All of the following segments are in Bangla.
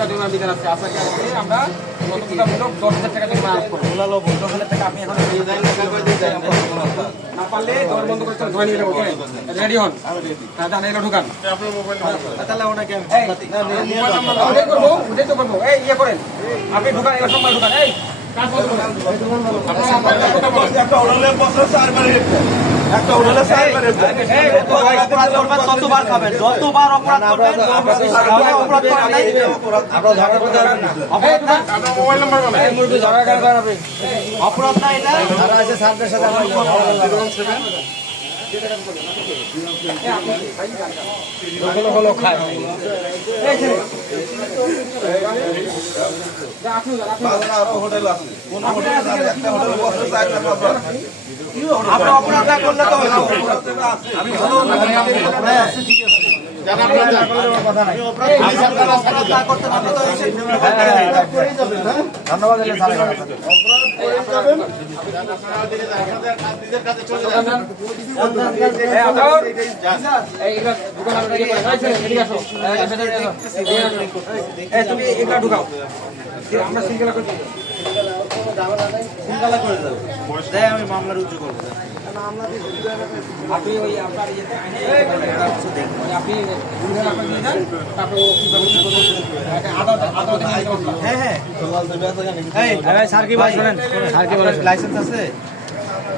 টাকা জরিমানা বিধান আছে। আপনাকে আজকে আমরা প্রতিযোগিতামূলক 10,000 টাকা জরিমানা করব। 10,000 টাকা আপনি এখন না পারলে দর বন্ধ করতে ধরে নিয়ে যাবো। রেডি হন। হ্যাঁ, জানেন এটা ঢুকান। আপনার মোবাইল তাহলে ওনাকে মোবাইল নাম্বার ওটাই করবো, ওটাই তো করবো। এই ইয়ে করেন, আপনি ঢুকান, এবার সময় ঢুকান। এই কাজ বন্ধ করেন। একটা হোটেলের বছর 4 বারে একটা হোটেলে 4 বারে ততবার খাবেন, যতবার অপরাধ করবেন অপরাধ করেন নাই আপনারা ঝগড়া করতে পারবেন না। অপরাধ না, আপনার মোবাইল নাম্বার বলেন। এই মুরগি ঝগড়া কেন করাবে? অপরাধ না এটা। যারা আছে স্যারদের সাথে আমরা হলো খায়। এই ছেলে আরো হোটেল আছে কোন হোটেল আছে একটা হোটেল বছর 4 টাকা আপনারা অপরাধ না করলে তো হলো। আমি ভালো না জানা কথা নাই অপরাধ না করতে পারলে তো এসে ধন্যবাদ। নিজের কাছে চলে তুমি এগুলা ঢুকাও, আমরা সিঙ্গেলা করছি। আমি মামলা রুজু করবো। আপনি ওই আপনার ইয়েতে আপনি নিয়ে যান, তারপর ও কিভাবে কি করবে আদালতে নিয়ে যাবেন। হ্যাঁ হ্যাঁ স্যার কি ভাই শোনেন, স্যার কি বলেন লাইসেন্স আছে?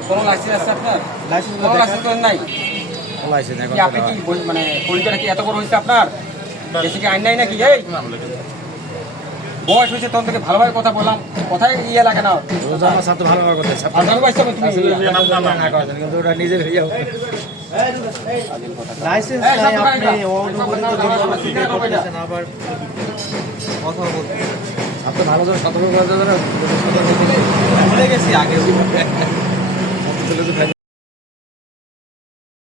কোনো লাইসেন্স আছে আপনার? লাইসেন্স কোনো লাইসেন্স নাই? লাইসেন্স কি আপনি কি মানে পরিচয়টা কি এত বড় হয়েছে আপনার? বেশি কি আইন নাই নাকি? এই বয়স হয়েছে তখন থেকে ভালোভাবে কথা বললাম, কথাই ইয়ে লাগে না। আমার সাথে ভালো কথা আর ভালো পাইছো তুমি? কিন্তু ওটা নিজের হয়ে যাবে। লাইসেন্স এই, নাই সব আপনি ভাই, অনুমোদিত করতেছেন আবার কথা বলতে আপনি ভালো করে সতর্ক করার জন্য ভুলে গেছি আগে